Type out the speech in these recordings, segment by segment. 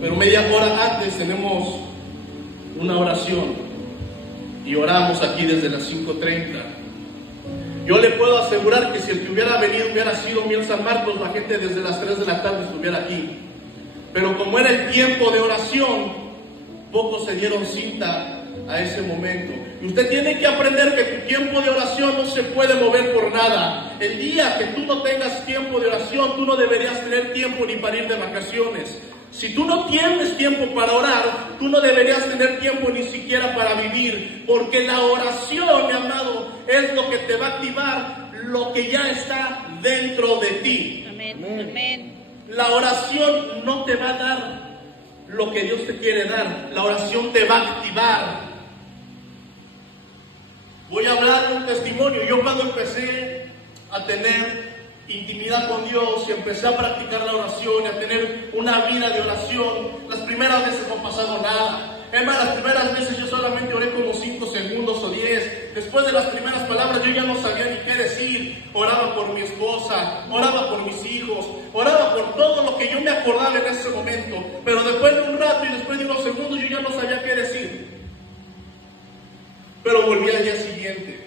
pero media hora antes tenemos una oración y oramos aquí desde las 5:30. Yo le puedo asegurar que si el que hubiera venido hubiera sido Miel San Marcos, la gente desde las 3 de la tarde estuviera aquí. Pero como era el tiempo de oración, pocos se dieron cita a ese momento. Y usted tiene que aprender que tu tiempo de oración no se puede mover por nada. El día que tú no tengas tiempo de oración, tú no deberías tener tiempo ni para ir de vacaciones. Si tú no tienes tiempo para orar, tú no deberías tener tiempo ni siquiera para vivir, porque la oración, mi amado, es lo que te va a activar lo que ya está dentro de ti. Amén. Amén. La oración no te va a dar lo que Dios te quiere dar, la oración te va a activar. Voy a hablar de un testimonio. Yo cuando empecé a tener intimidad con Dios y empecé a practicar la oración y a tener una vida de oración, las primeras veces no pasaba nada. Es más, las primeras veces yo solamente oré como 5 segundos o 10. Después de las primeras palabras yo ya no sabía ni qué decir. Oraba por mi esposa, oraba por mis hijos, oraba por todo lo que yo me acordaba en ese momento. Pero después de un rato y después de unos segundos yo ya no sabía qué decir. Pero volví al día siguiente,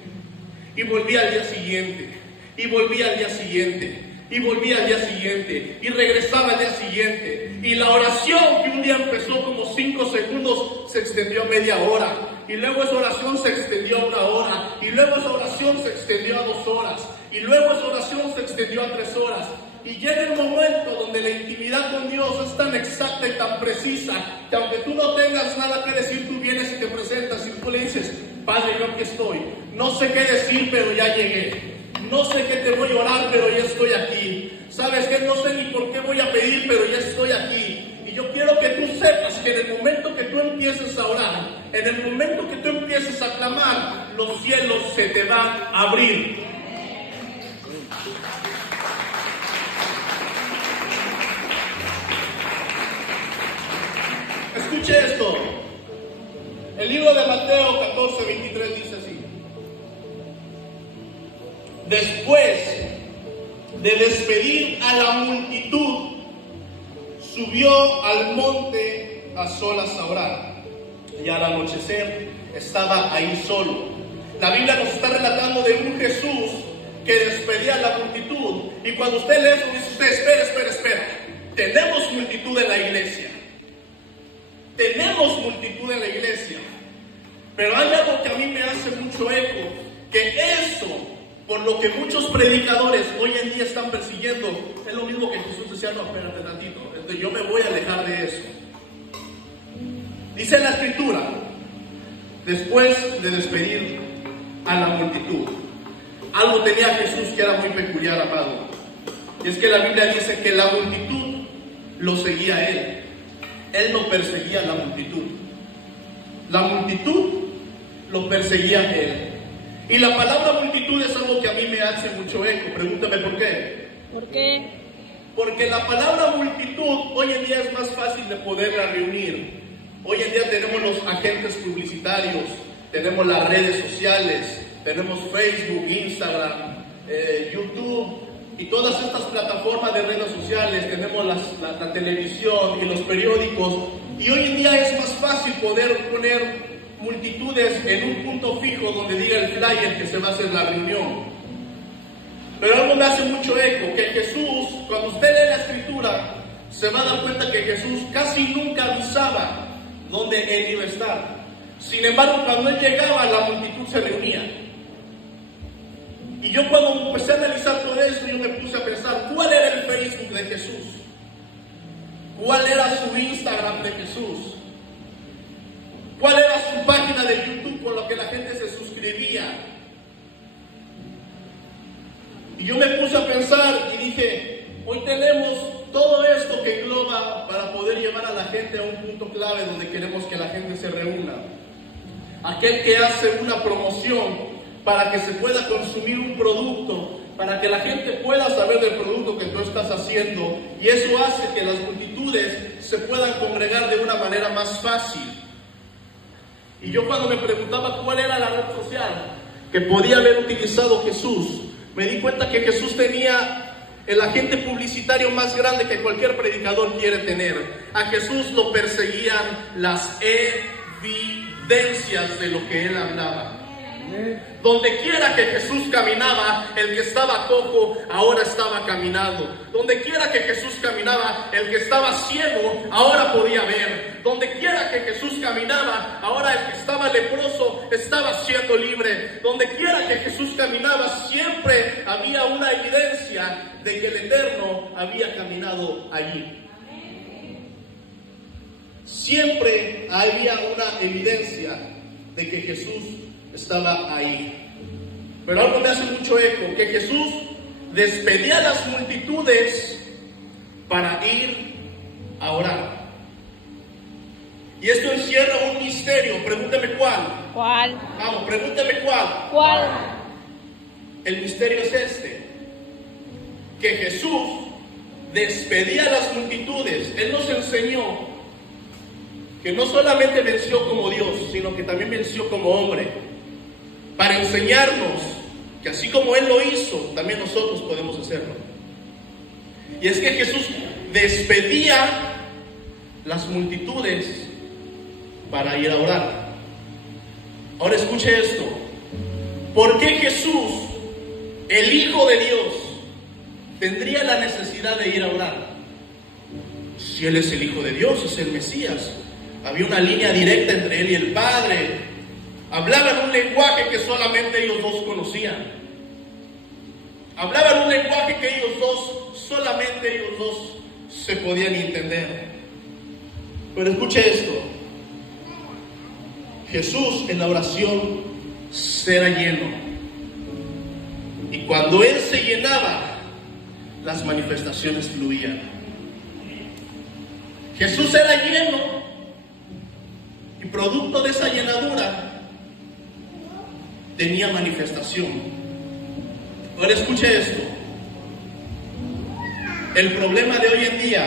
y volví al día siguiente, y volví al día siguiente, y volví al día siguiente, y regresaba al día siguiente. Y la oración que un día empezó como 5 segundos se extendió a media hora, y luego esa oración se extendió a 1 hora, y luego esa oración se extendió a 2 horas, y luego esa oración se extendió a 3 horas. Y llega el momento donde la intimidad con Dios es tan exacta y tan precisa que aunque tú no tengas nada que decir, tú vienes y te presentas y tú le dices: Padre, yo aquí estoy, no sé qué decir, pero ya llegué. No sé qué te voy a orar, pero ya estoy aquí. ¿Sabes qué? No sé ni por qué voy a pedir, pero ya estoy aquí. Y yo quiero que tú sepas que en el momento que tú empieces a orar, en el momento que tú empieces a clamar, los cielos se te van a abrir. Escuche esto. El libro de Mateo 14:23 dice así: después de despedir a la multitud, subió al monte a solas a orar. Y al anochecer estaba ahí solo. La Biblia nos está relatando de un Jesús que despedía a la multitud. Y cuando usted lee eso, dice usted: espera. Tenemos multitud en la iglesia. Tenemos multitud en la iglesia. Pero hay algo que a mí me hace mucho eco, que eso, por lo que muchos predicadores hoy en día están persiguiendo, es lo mismo que Jesús decía: no, espérate tantito, yo me voy a alejar de eso. Dice la Escritura, después de despedir a la multitud, algo tenía Jesús que era muy peculiar, amado. Y es que la Biblia dice que la multitud lo seguía a Él. Él no perseguía a la multitud. La multitud lo perseguía a Él. Y la palabra multitud es algo que a mí me hace mucho eco. Pregúntame por qué. ¿Por qué? Porque la palabra multitud hoy en día es más fácil de poderla reunir. Hoy en día tenemos los agentes publicitarios, tenemos las redes sociales, tenemos Facebook, Instagram, YouTube y todas estas plataformas de redes sociales, tenemos la televisión y los periódicos. Y hoy en día es más fácil poder poner multitudes en un punto fijo donde diga el flyer que se va a hacer la reunión. Pero algo me hace mucho eco, que Jesús, cuando usted lee la Escritura, se va a dar cuenta que Jesús casi nunca avisaba dónde Él iba a estar. Sin embargo, cuando Él llegaba, la multitud se reunía. Y yo cuando empecé a analizar todo eso, yo me puse a pensar, ¿cuál era el Facebook de Jesús? ¿Cuál era su Instagram de Jesús? ¿Cuál era su página de YouTube con la que la gente se suscribía? Y yo me puse a pensar y dije, hoy tenemos todo esto que engloba para poder llevar a la gente a un punto clave donde queremos que la gente se reúna. Aquel que hace una promoción para que se pueda consumir un producto, para que la gente pueda saber del producto que tú estás haciendo, y eso hace que las multitudes se puedan congregar de una manera más fácil. Y yo cuando me preguntaba cuál era la red social que podía haber utilizado Jesús, me di cuenta que Jesús tenía el agente publicitario más grande que cualquier predicador quiere tener. A Jesús lo perseguían las evidencias de lo que él hablaba. Donde quiera que Jesús caminaba, el que estaba cojo ahora estaba caminando. Donde quiera que Jesús caminaba, el que estaba ciego ahora podía ver. Donde quiera que Jesús caminaba, ahora el que estaba leproso estaba siendo libre. Donde quiera que Jesús caminaba, siempre había una evidencia de que el Eterno había caminado allí. Siempre había una evidencia de que Jesús estaba ahí. Pero algo me hace mucho eco, que Jesús despedía a las multitudes para ir a orar. Y esto encierra un misterio. Pregúnteme cuál. ¿Cuál? Vamos, pregúnteme cuál. ¿Cuál? El misterio es este: que Jesús despedía a las multitudes. Él nos enseñó que no solamente venció como Dios, sino que también venció como hombre, para enseñarnos que así como Él lo hizo, también nosotros podemos hacerlo. Y es que Jesús despedía las multitudes para ir a orar. Ahora escuche esto: ¿por qué Jesús, el Hijo de Dios, tendría la necesidad de ir a orar? Si Él es el Hijo de Dios, es el Mesías. Había una línea directa entre Él y el Padre. Hablaban un lenguaje que solamente ellos dos conocían. Hablaban un lenguaje que solamente ellos dos se podían entender. Pero escuche esto: Jesús en la oración será lleno. Y cuando Él se llenaba, las manifestaciones fluían. Jesús era lleno, y producto de esa llenadura tenía manifestación. Ahora escuche esto: el problema de hoy en día,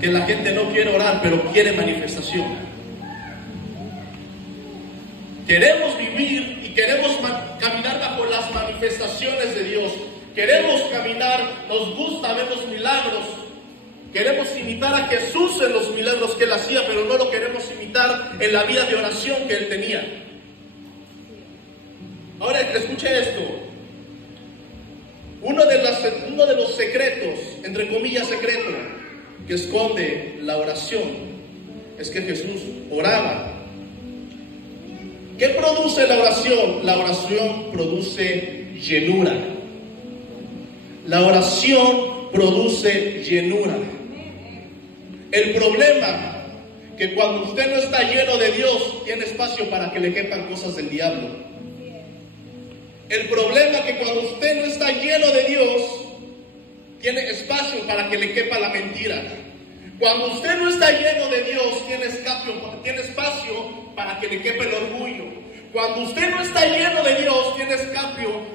que la gente no quiere orar, pero quiere manifestación. Queremos vivir y queremos caminar bajo las manifestaciones de Dios. Queremos caminar, nos gusta ver los milagros. Queremos imitar a Jesús en los milagros que Él hacía, pero no lo queremos imitar en la vida de oración que Él tenía. Ahora escuche esto: uno de los secretos, entre comillas secretos, que esconde la oración, es que Jesús oraba. ¿Qué produce la oración? La oración produce llenura. La oración produce llenura. El problema, que cuando usted no está lleno de Dios, tiene espacio para que le quepan cosas del diablo. El problema es que cuando usted no está lleno de Dios, tiene espacio para que le quepa la mentira. Cuando usted no está lleno de Dios, tiene espacio para que le quepa el orgullo. Cuando usted no está lleno de Dios, tiene espacio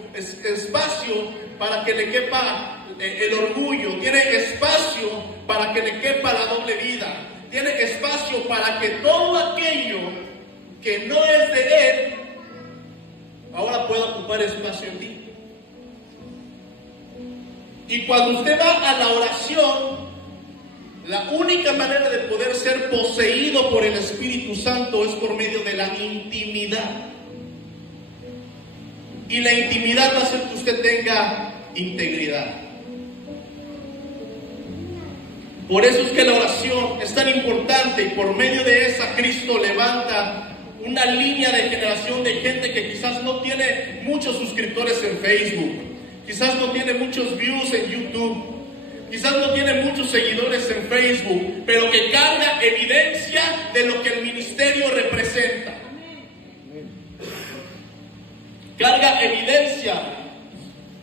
para que le quepa el orgullo. Tiene espacio para que le quepa la doble vida. Tiene espacio para que todo aquello que no es de Él ahora pueda ocupar espacio en ti. Y cuando usted va a la oración, la única manera de poder ser poseído por el Espíritu Santo es por medio de la intimidad. Y la intimidad va a hacer que usted tenga integridad. Por eso es que la oración es tan importante, y por medio de esa Cristo levanta una línea de generación de gente que quizás no tiene muchos suscriptores en Facebook, quizás no tiene muchos views en YouTube, quizás no tiene muchos seguidores en Facebook, pero que carga evidencia de lo que el ministerio representa. Carga evidencia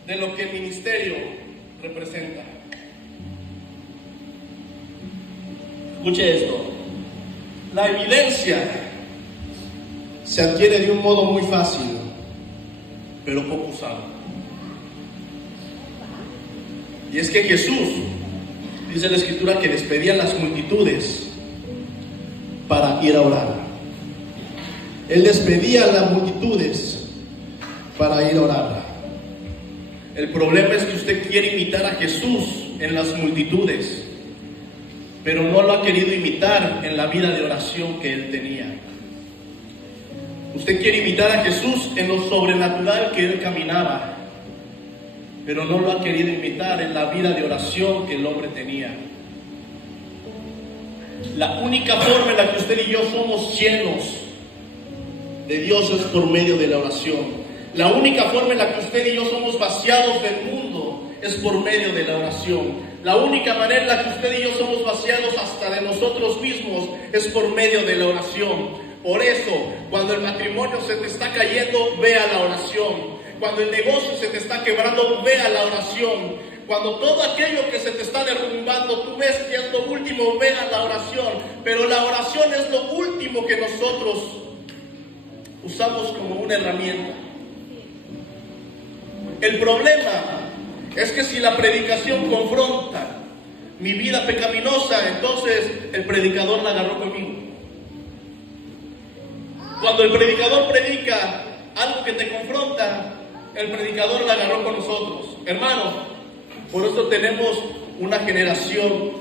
de lo que el ministerio representa. Escuche esto: la evidencia se adquiere de un modo muy fácil, pero poco usado. Y es que Jesús, dice la Escritura, que despedía a las multitudes para ir a orar. Él despedía a las multitudes para ir a orar. El problema es que usted quiere imitar a Jesús en las multitudes, pero no lo ha querido imitar en la vida de oración que Él tenía. Usted quiere imitar a Jesús en lo sobrenatural que Él caminaba, pero no lo ha querido imitar en la vida de oración que el hombre tenía. La única forma en la que usted y yo somos llenos de Dios es por medio de la oración. La única forma en la que usted y yo somos vaciados del mundo es por medio de la oración. La única manera en la que usted y yo somos vaciados hasta de nosotros mismos es por medio de la oración. Por eso, cuando el matrimonio se te está cayendo, ve a la oración. Cuando el negocio se te está quebrando, ve a la oración. Cuando todo aquello que se te está derrumbando, tú ves que es lo último, ve a la oración. Pero la oración es lo último que nosotros usamos como una herramienta. El problema es que si la predicación confronta mi vida pecaminosa, entonces el predicador la agarró conmigo. Cuando el predicador predica algo que te confronta, el predicador la agarró con nosotros. Hermanos, por eso tenemos una generación,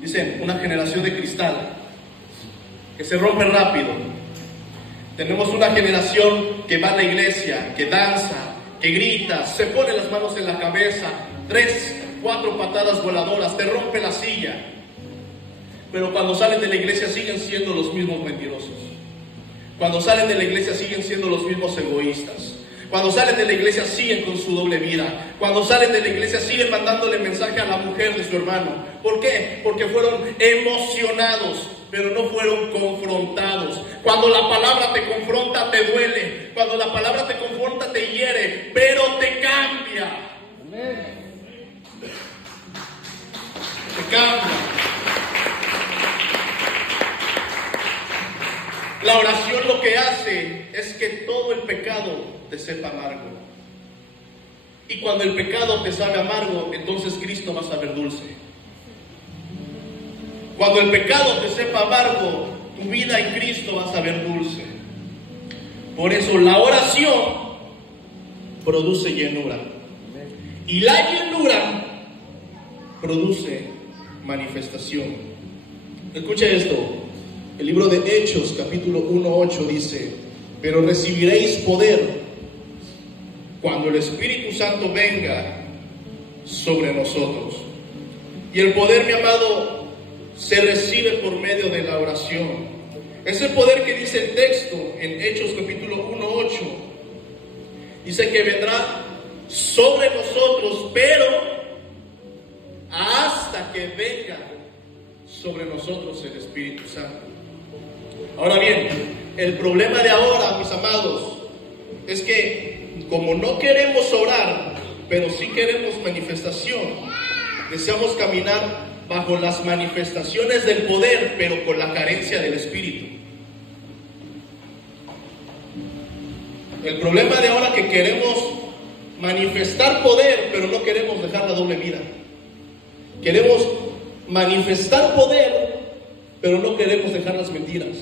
dicen, una generación de cristal, que se rompe rápido. Tenemos una generación que va a la iglesia, que danza, que grita, se pone las manos en la cabeza, 3, 4 patadas voladoras, te rompe la silla. Pero cuando salen de la iglesia siguen siendo los mismos mentirosos. Cuando salen de la iglesia siguen siendo los mismos egoístas. Cuando salen de la iglesia siguen con su doble vida. Cuando salen de la iglesia siguen mandándole mensaje a la mujer de su hermano. ¿Por qué? Porque fueron emocionados, pero no fueron confrontados. Cuando la palabra te confronta, te duele. Cuando la palabra te confronta, te hiere, pero te cambia. Te cambia. La oración lo que hace es que todo el pecado te sepa amargo. Y cuando el pecado te sabe amargo, entonces Cristo va a saber dulce. Cuando el pecado te sepa amargo, tu vida en Cristo va a saber dulce. Por eso la oración produce llenura. Y la llenura produce manifestación. Escuche esto. El libro de Hechos, capítulo 1:8 dice: pero recibiréis poder cuando el Espíritu Santo venga sobre nosotros. Y el poder, mi amado, se recibe por medio de la oración. Ese poder que dice el texto en Hechos capítulo 1:8, dice que vendrá sobre nosotros, pero hasta que venga sobre nosotros el Espíritu Santo. Ahora bien, el problema de ahora, mis amados, es que como no queremos orar, pero sí queremos manifestación, deseamos caminar bajo las manifestaciones del poder, pero con la carencia del Espíritu. El problema de ahora es que queremos manifestar poder, pero no queremos dejar la doble vida. Queremos manifestar poder, pero no queremos dejar las mentiras.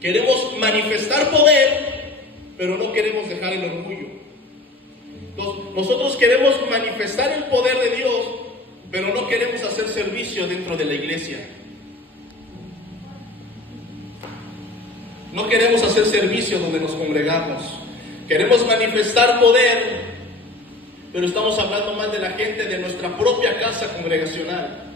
Queremos manifestar poder, pero no queremos dejar el orgullo. Entonces, nosotros queremos manifestar el poder de Dios, pero no queremos hacer servicio dentro de la iglesia. No queremos hacer servicio donde nos congregamos. Queremos manifestar poder, pero estamos hablando más de la gente de nuestra propia casa congregacional.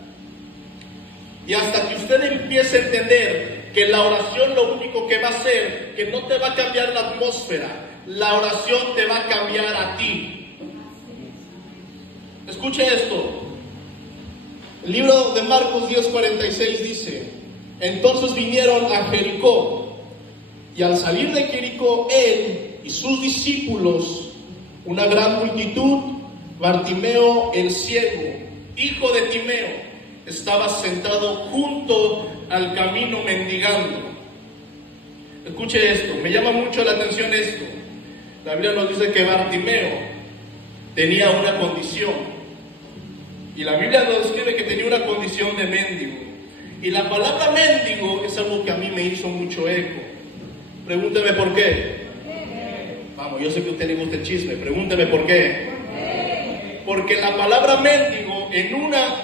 Y hasta que usted empiece a entender que la oración lo único que va a hacer, que no te va a cambiar la atmósfera, la oración te va a cambiar a ti. Escuche esto. El libro de Marcos 10:46 dice: entonces vinieron a Jericó, y al salir de Jericó, él y sus discípulos, una gran multitud, Bartimeo el ciego, hijo de Timeo, estaba sentado junto al camino mendigando. Escuche esto, me llama mucho la atención esto. La Biblia nos dice que Bartimeo tenía una condición, y la Biblia nos describe que tenía una condición de mendigo. Y la palabra mendigo es algo que a mí me hizo mucho eco. Pregúnteme por qué. Vamos, yo sé que a usted le gusta el chisme, pregúnteme por qué. Porque la palabra mendigo en una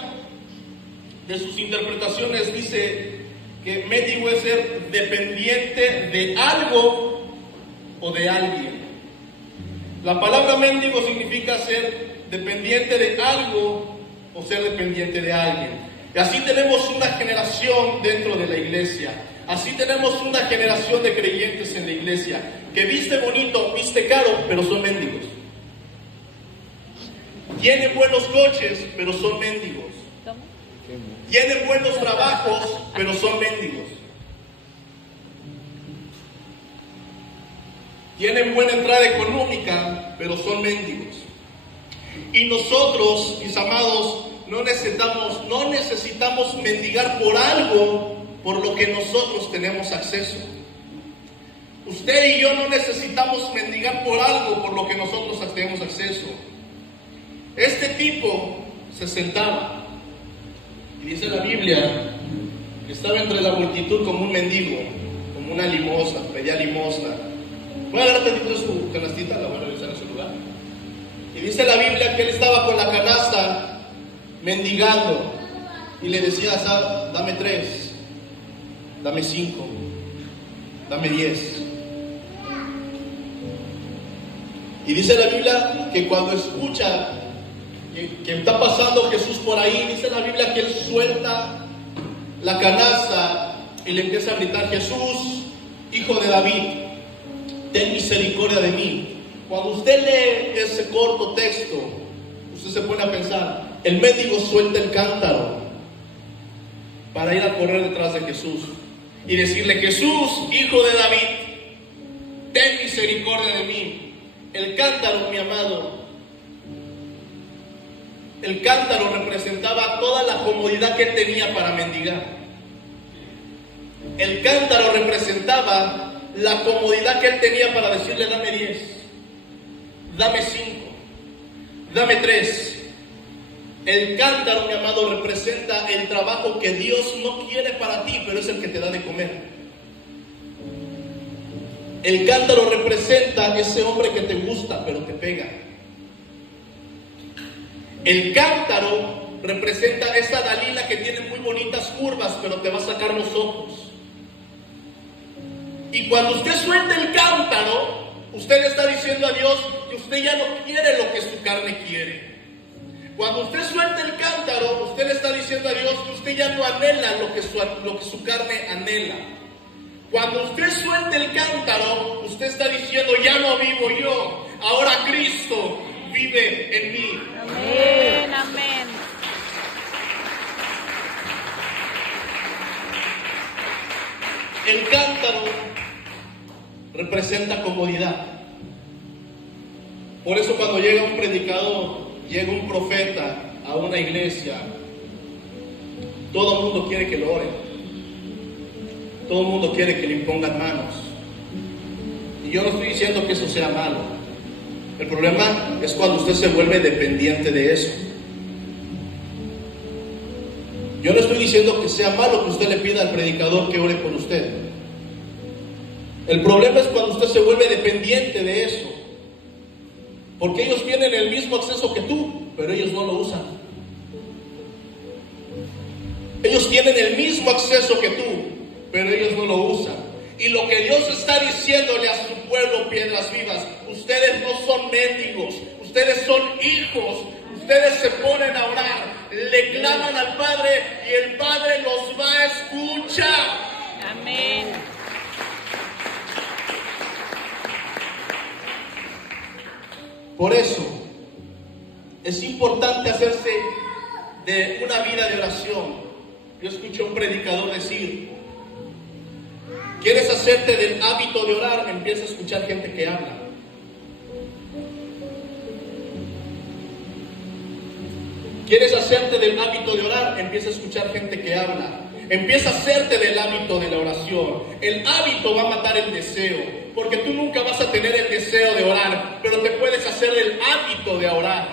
de sus interpretaciones dice que mendigo es ser dependiente de algo o de alguien. La palabra mendigo significa ser dependiente de algo o ser dependiente de alguien. Y así tenemos una generación dentro de la iglesia. Así tenemos una generación de creyentes en la iglesia que viste bonito, viste caro, pero son mendigos. Tienen buenos coches, pero son mendigos. Tienen buenos trabajos, pero son mendigos. Tienen buena entrada económica, pero son mendigos. Y nosotros, mis amados, no necesitamos mendigar por algo por lo que nosotros tenemos acceso. Usted y yo no necesitamos mendigar por algo por lo que nosotros tenemos acceso. Este tipo se sentaba y dice la Biblia que estaba entre la multitud como un mendigo, como una limosna, pedía limosna. Voy a agarrar tantito su canastita, la voy a revisar en su lugar. Y dice la Biblia que él estaba con la canasta mendigando y le decía: dame 3, dame 5, dame 10. Y dice la Biblia que cuando escucha que está pasando Jesús por ahí, dice la Biblia que él suelta la canasta y le empieza a gritar: Jesús, hijo de David, ten misericordia de mí. Cuando usted lee ese corto texto, usted se pone a pensar, el mendigo suelta el cántaro para ir a correr detrás de Jesús y decirle: Jesús, hijo de David, ten misericordia de mí. El cántaro, mi amado, el cántaro representaba toda la comodidad que él tenía para mendigar. El cántaro representaba la comodidad que él tenía para decirle: dame 10, dame 5, dame 3. El cántaro, mi amado, representa el trabajo que Dios no quiere para ti, pero es el que te da de comer. El cántaro representa ese hombre que te gusta, pero te pega. El cántaro representa esa Dalila que tiene muy bonitas curvas, pero te va a sacar los ojos. Y cuando usted suelta el cántaro, usted le está diciendo a Dios que usted ya no quiere lo que su carne quiere. Cuando usted suelta el cántaro, usted le está diciendo a Dios que usted ya no anhela lo que su carne anhela. Cuando usted suelta el cántaro, usted está diciendo: ya no vivo yo, ahora Cristo vive en mí. Amén, amén. El cántaro representa comodidad. Por eso cuando llega un predicador, llega un profeta a una iglesia, todo el mundo quiere que lo oren. Todo el mundo quiere que le impongan manos. Y yo no estoy diciendo que eso sea malo. El problema es cuando usted se vuelve dependiente de eso. Yo no estoy diciendo que sea malo que usted le pida al predicador que ore por usted. El problema es cuando usted se vuelve dependiente de eso. Porque ellos tienen el mismo acceso que tú, pero ellos no lo usan. Ellos tienen el mismo acceso que tú, pero ellos no lo usan. Y lo que Dios está diciéndole a su pueblo, Piedras Vivas: ustedes no son mendigos, ustedes son hijos. Ustedes se ponen a orar, le claman al Padre y el Padre los va a escuchar. Amén. Por eso es importante hacerse de una vida de oración. Yo escuché a un predicador decir: ¿quieres hacerte del hábito de orar? Empieza a escuchar gente que habla. ¿Quieres hacerte del hábito de orar? Empieza a escuchar gente que habla. Empieza a hacerte del hábito de la oración. El hábito va a matar el deseo, porque tú nunca vas a tener el deseo de orar, pero te puedes hacer del hábito de orar.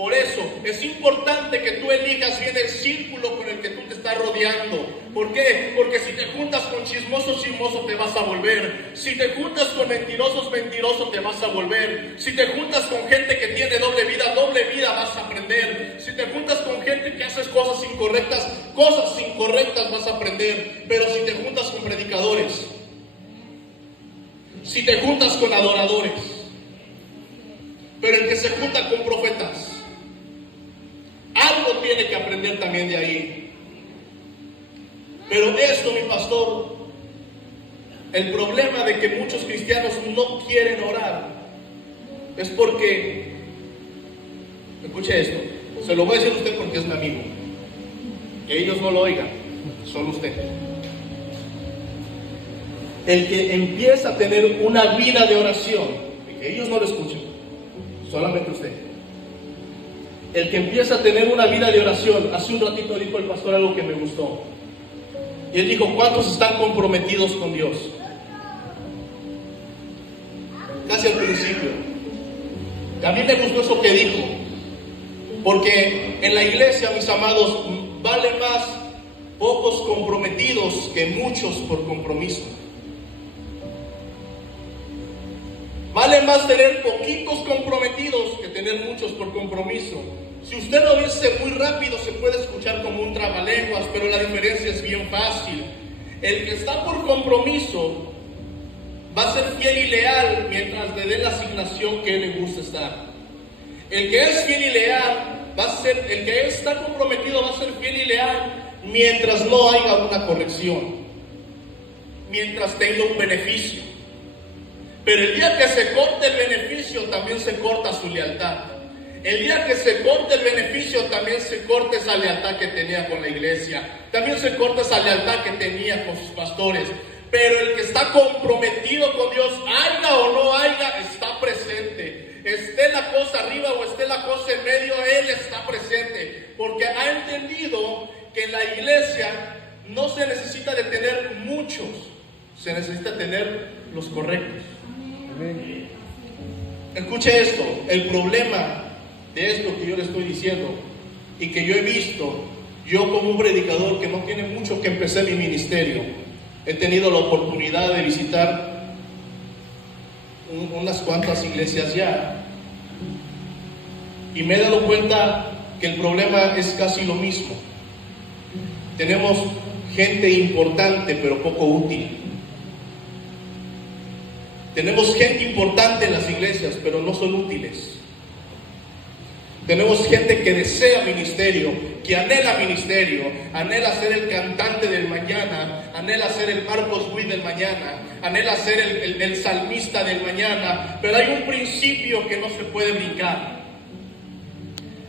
Por eso es importante que tú elijas bien el círculo con el que tú te estás rodeando. ¿Por qué? Porque si te juntas con chismosos, chismoso te vas a volver. Si te juntas con mentirosos, mentiroso te vas a volver. Si te juntas con gente que tiene doble vida vas a aprender. Si te juntas con gente que hace cosas incorrectas vas a aprender. Pero si te juntas con predicadores, si te juntas con adoradores, pero el que se junta con profetas, algo tiene que aprender también de ahí. Pero esto, mi pastor, el problema de que muchos cristianos no quieren orar es porque, escuche esto, se lo voy a decir a usted porque es mi amigo, que ellos no lo oigan, solo usted. El que empieza a tener una vida de oración, y que ellos no lo escuchen, solamente usted. El que empieza a tener una vida de oración, hace un ratito dijo el pastor algo que me gustó. Y él dijo, ¿cuántos están comprometidos con Dios? Casi al principio. A mí me gustó eso que dijo. Porque en la iglesia, mis amados, vale más pocos comprometidos que muchos por compromiso. Vale más tener poquitos comprometidos que tener muchos por compromiso. Si usted lo dice muy rápido, se puede escuchar como un trabalenguas, pero la diferencia es bien fácil. El que está por compromiso va a ser fiel y leal mientras le dé la asignación que le gusta estar. El que es fiel y leal el que está comprometido va a ser fiel y leal mientras no haya una corrección, mientras tenga un beneficio. Pero el día que se corte el beneficio, también se corta su lealtad. El día que se corte el beneficio, también se corta esa lealtad que tenía con la iglesia. También se corta esa lealtad que tenía con sus pastores. Pero el que está comprometido con Dios, haya o no haya, está presente. Esté la cosa arriba o esté la cosa en medio, Él está presente. Porque ha entendido que en la iglesia no se necesita de tener muchos, se necesita tener los correctos. Amén. Escuche esto, el problema de esto que yo le estoy diciendo y que yo he visto, yo como un predicador que no tiene mucho que empecé mi ministerio, he tenido la oportunidad de visitar unas cuantas iglesias ya y me he dado cuenta que el problema es casi lo mismo. Tenemos gente importante pero poco útil. Tenemos gente importante en las iglesias pero no son útiles. Tenemos gente que desea ministerio, que anhela ministerio, anhela ser el cantante del mañana, anhela ser el Marcos Witt del mañana, anhela ser el salmista del mañana, pero hay un principio que no se puede brincar.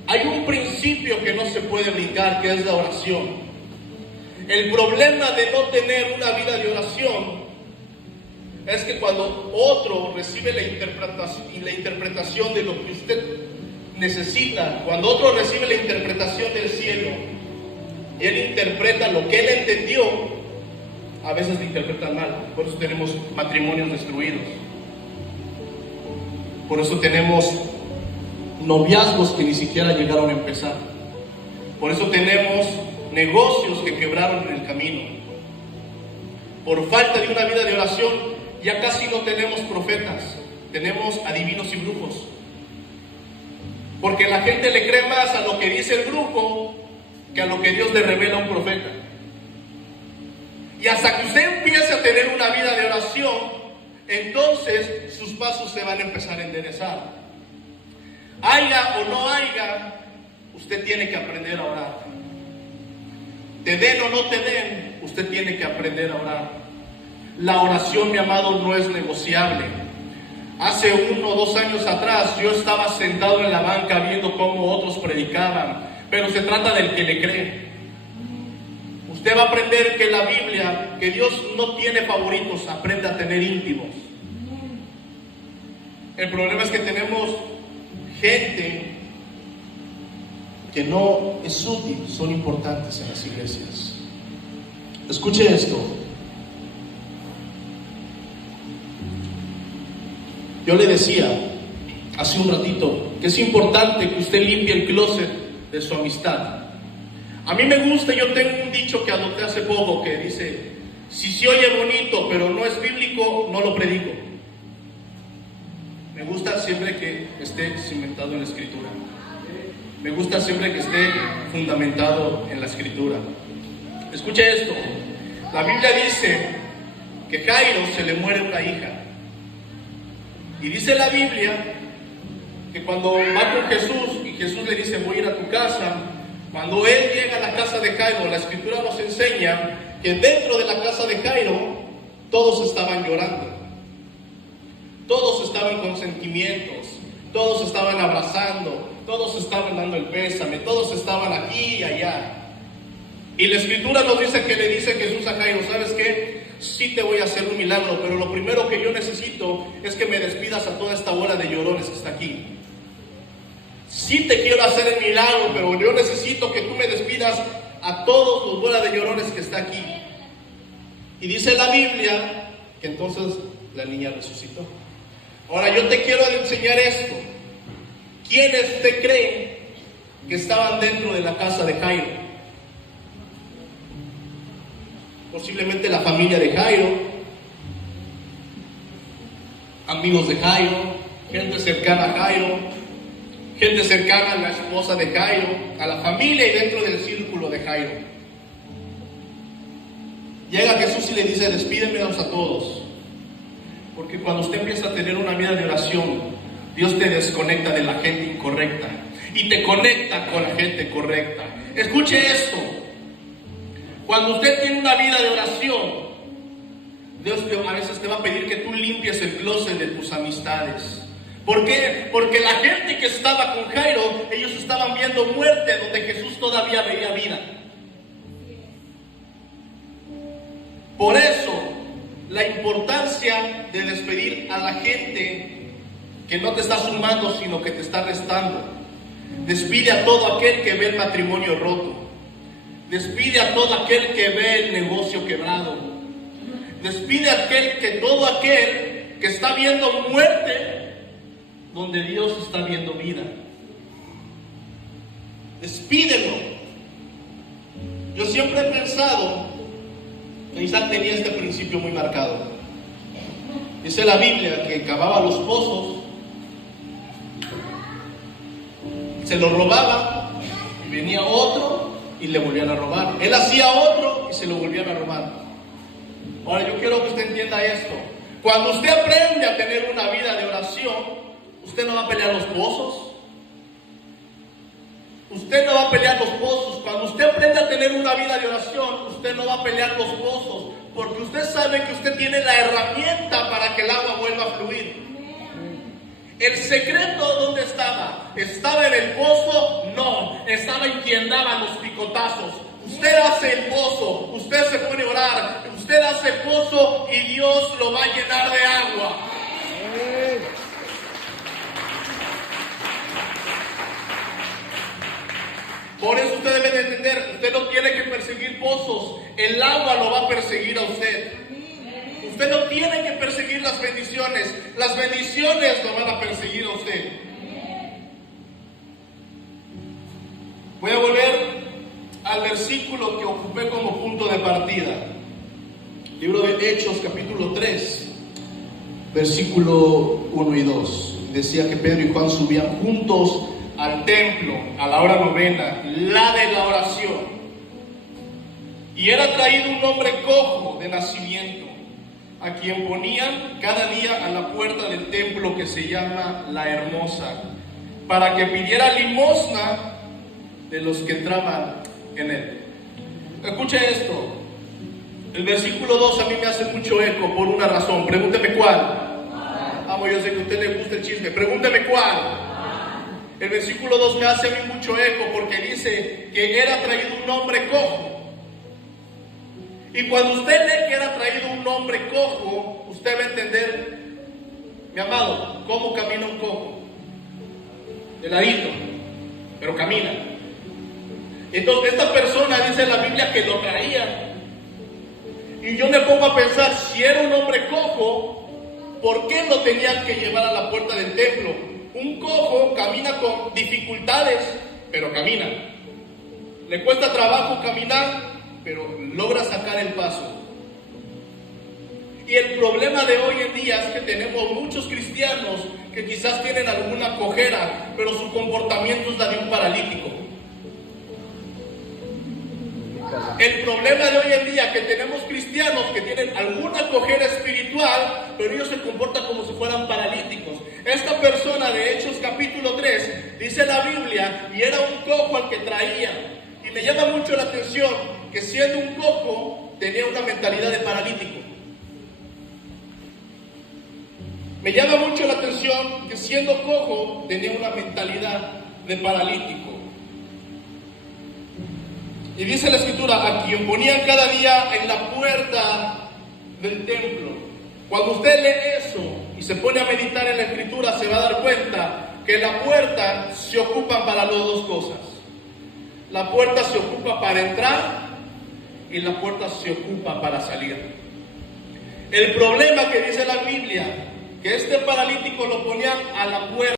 Hay un principio que no se puede brincar, que es la oración. El problema de no tener una vida de oración es que cuando otro recibe la interpretación de lo que usted necesita, cuando otro recibe la interpretación del cielo y él interpreta lo que él entendió, a veces lo interpretan mal. Por eso tenemos matrimonios destruidos, por eso tenemos noviazgos que ni siquiera llegaron a empezar, por eso tenemos negocios que quebraron en el camino. Por falta de una vida de oración ya casi no tenemos profetas, tenemos adivinos y brujos. Porque la gente le cree más a lo que dice el brujo que a lo que Dios le revela a un profeta. Y hasta que usted empiece a tener una vida de oración, entonces sus pasos se van a empezar a enderezar. Haya o no haya, usted tiene que aprender a orar. Te den o no te den, usted tiene que aprender a orar. La oración, mi amado, no es negociable. Hace 1 o 2 años atrás yo estaba sentado en la banca viendo cómo otros predicaban, pero se trata del que le cree. Usted va a aprender que la Biblia, que Dios no tiene favoritos, aprende a tener íntimos. El problema es que tenemos gente que no es útil, son importantes en las iglesias. Escuche esto. Yo le decía hace un ratito que es importante que usted limpie el closet de su amistad. A mí me gusta, yo tengo un dicho que adopté hace poco que dice: si se oye bonito pero no es bíblico, no lo predico. Me gusta siempre que esté cimentado en la Escritura. Me gusta siempre que esté fundamentado en la Escritura. Escuche esto. La Biblia dice que Jairo se le muere una hija. Y dice la Biblia que cuando va con Jesús y Jesús le dice: voy a ir a tu casa, cuando él llega a la casa de Jairo, la Escritura nos enseña que dentro de la casa de Jairo todos estaban llorando. Todos estaban con sentimientos, todos estaban abrazando, todos estaban dando el pésame, todos estaban aquí y allá. Y la Escritura nos dice que le dice Jesús a Jairo: ¿sabes qué? Sí te voy a hacer un milagro, pero lo primero que yo necesito es que me despidas a toda esta bola de llorones que está aquí. Sí te quiero hacer el milagro, pero yo necesito que tú me despidas a todos los bola de llorones que está aquí. Y dice la Biblia que entonces la niña resucitó. Ahora yo te quiero enseñar esto. ¿Quiénes te creen que estaban dentro de la casa de Jairo? Posiblemente la familia de Jairo, amigos de Jairo, gente cercana a Jairo, gente cercana a la esposa de Jairo, a la familia y dentro del círculo de Jairo. Llega Jesús y le dice: despídemelos a todos. Porque cuando usted empieza a tener una vida de oración, Dios te desconecta de la gente incorrecta y te conecta con la gente correcta. Escuche esto. Cuando usted tiene una vida de oración, Dios a veces te va a pedir que tú limpies el closet de tus amistades. ¿Por qué? Porque la gente que estaba con Jairo, ellos estaban viendo muerte donde Jesús todavía veía vida. Por eso, la importancia de despedir a la gente que no te está sumando, sino que te está restando. Despide a todo aquel que ve el matrimonio roto. Despide a todo aquel que ve el negocio quebrado. Despide a todo aquel que está viendo muerte donde Dios está viendo vida. Despídelo. Yo siempre he pensado que Isaac tenía este principio muy marcado. Dice la Biblia que cavaba los pozos, se los robaba y venía otro y le volvían a robar. Él hacía otro y se lo volvían a robar. Ahora yo quiero que usted entienda esto. Cuando usted aprende a tener una vida de oración, usted no va a pelear los pozos. Usted no va a pelear los pozos. Cuando usted aprende a tener una vida de oración, usted no va a pelear los pozos, porque usted sabe que usted tiene la herramienta para que el agua vuelva a fluir. ¿El secreto dónde estaba? ¿Estaba en el pozo? No, estaba en quien daba los picotazos. Usted hace el pozo, usted se pone a orar, usted hace el pozo y Dios lo va a llenar de agua. Por eso usted debe de entender, usted no tiene que perseguir pozos, el agua lo va a perseguir a usted. Usted no tiene que perseguir las bendiciones lo van a perseguir a usted. Voy a volver al versículo que ocupé como punto de partida. Libro de Hechos, capítulo 3, versículo 1 y 2. Decía que Pedro y Juan subían juntos al templo a la hora novena, la de la oración. Y era traído un hombre cojo de nacimiento, a quien ponían cada día a la puerta del templo que se llama La Hermosa, para que pidiera limosna de los que entraban en él. Escuche esto. El versículo 2 a mí me hace mucho eco por una razón. Pregúnteme cuál. Vamos, yo sé que a usted le gusta el chisme. Pregúnteme cuál. El versículo 2 me hace a mí mucho eco porque dice que era traído un hombre cojo. Y cuando usted lee que era traído un hombre cojo, usted va a entender, mi amado, cómo camina un cojo. De ladito, pero camina. Entonces esta persona, dice la Biblia, que lo traía. Y yo me pongo a pensar, si era un hombre cojo, ¿por qué lo tenían que llevar a la puerta del templo? Un cojo camina con dificultades, pero camina. Le cuesta trabajo caminar, pero logra sacar el paso. Y el problema de hoy en día es que tenemos muchos cristianos que quizás tienen alguna cojera, pero su comportamiento es la de un paralítico. El problema de hoy en día es que tenemos cristianos que tienen alguna cojera espiritual, pero ellos se comportan como si fueran paralíticos. Esta persona de Hechos capítulo 3, dice la Biblia, y era un cojo al que traía. Y me llama mucho la atención que siendo un cojo, tenía una mentalidad de paralítico. Me llama mucho la atención que siendo cojo, tenía una mentalidad de paralítico. Y dice la Escritura, a quien ponían cada día en la puerta del templo. Cuando usted lee eso y se pone a meditar en la Escritura, se va a dar cuenta que la puerta se ocupa para las dos cosas. La puerta se ocupa para entrar y la puerta se ocupa para salir. El problema que dice la Biblia, que este paralítico lo ponían a la puerta.